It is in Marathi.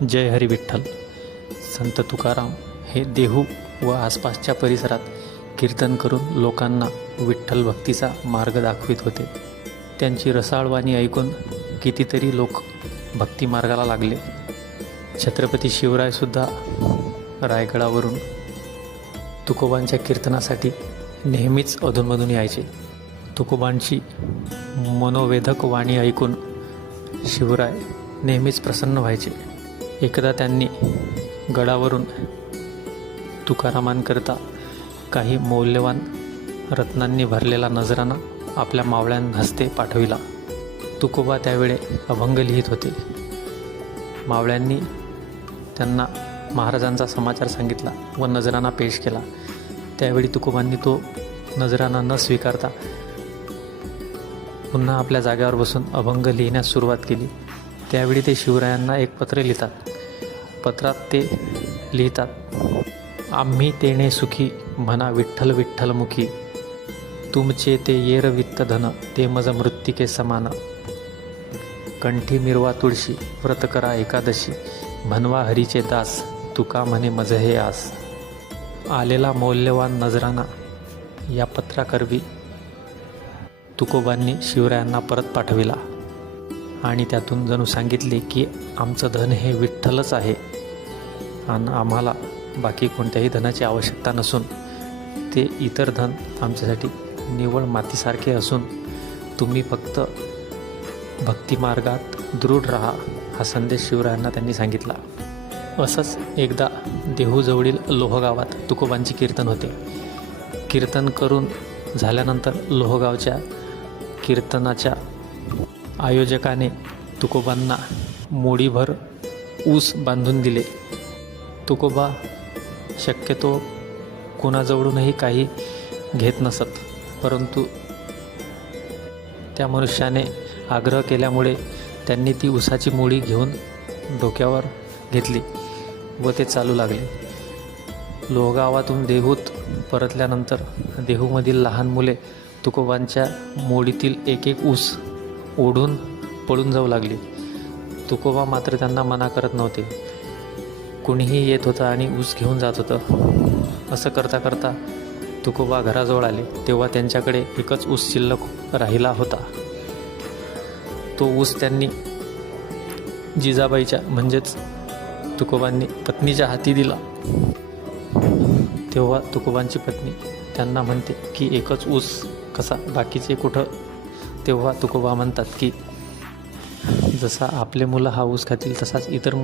जय हरी विठ्ठल. संत तुकाराम हे देहू व आसपासच्या परिसरात कीर्तन करून लोकांना विठ्ठल भक्तीचा मार्ग दाखवित होते. त्यांची रसाळवाणी ऐकून कितीतरी लोक भक्ती मार्गाला लागले. छत्रपती शिवरायसुद्धा रायगडावरून तुकोबांच्या कीर्तनासाठी नेहमीच अधूनमधून यायचे. तुकोबांची मनोवेधक वाणी ऐकून शिवराय नेहमीच प्रसन्न व्हायचे. एकदा त्यांनी गडावरून तुकारामांकरता काही मौल्यवान रत्नांनी भरलेला नजराना आपल्या मावळ्यांहस्ते पाठविला. तुकोबा त्यावेळे अभंग लिहित होते. मावळ्यांनी त्यांना महाराजांचा समाचार सांगितला व नजराना पेश केला. त्यावेळी तुकोबांनी तो नजराना न स्वीकारता पुन्हा आपल्या जागेवर बसून अभंग लिहिण्यास सुरुवात केली. त्यावेळी ते शिवरायांना एक पत्र लिहितात. पत्रात ते लिहितात, आम्ही तेणे सुखी म्हणा विठ्ठल विठ्ठलमुखी, तुमचे ते येर वित्त धन ते मज मृत्तिके समान, कंठी मिरवा तुळशी व्रत करा एकादशी, म्हणवा हरीचे दास तुका म्हणे मज हे आस. आलेला मौल्यवान नजराना या पत्राकरवी तुकोबांनी शिवरायांना परत पाठविला आणि त्यातून जणू सांगितले की आमचं धन हे विठ्ठलच आहे आणि आम्हाला बाकी कोणत्याही धनाची आवश्यकता नसून ते इतर धन आमच्यासाठी निव्वळ मातीसारखे असून तुम्ही फक्त भक्तिमार्गात दृढ राहा हा संदेश शिवरायांना त्यांनी सांगितला. असंच एकदा देहूजवळील लोहगावात तुकोबांची कीर्तन होते. कीर्तन करून झाल्यानंतर लोहगावच्या कीर्तनाच्या आयोजकाने तुकोबांना मोडीभर ऊस बांधून दिले. तुकोबा शक्यतो कोणाजवळूनही काही घेत नसत, परंतु त्या मनुष्याने आग्रह केल्यामुळे त्यांनी ती ऊसाची मोडी घेऊन डोक्यावर घेतली व ते चालू लागले. लोहगावातून देहूत परतल्यानंतर देहूमधील लहान मुले तुकोबांच्या मोडीतील एक एक ऊस ओढून पळून जाऊ लागली. तुकोबा मात्र त्यांना मना करत नव्हते. कुणीही येत होतं आणि ऊस घेऊन जात होतं. असं करता करता तुकोबा घराजवळ आले तेव्हा त्यांच्याकडे एकच ऊस शिल्लक राहिला होता. तो ऊस त्यांनी जिजाबाईच्या म्हणजेच तुकोबांनी पत्नीच्या हाती दिला. तेव्हा तुकोबांची पत्नी त्यांना म्हणते की एकच ऊस कसा, बाकीचे कुठं? तेव्हा तुकोबा म्हणतात की जसा आपले मुलं हा ऊस खातील तसाच इतर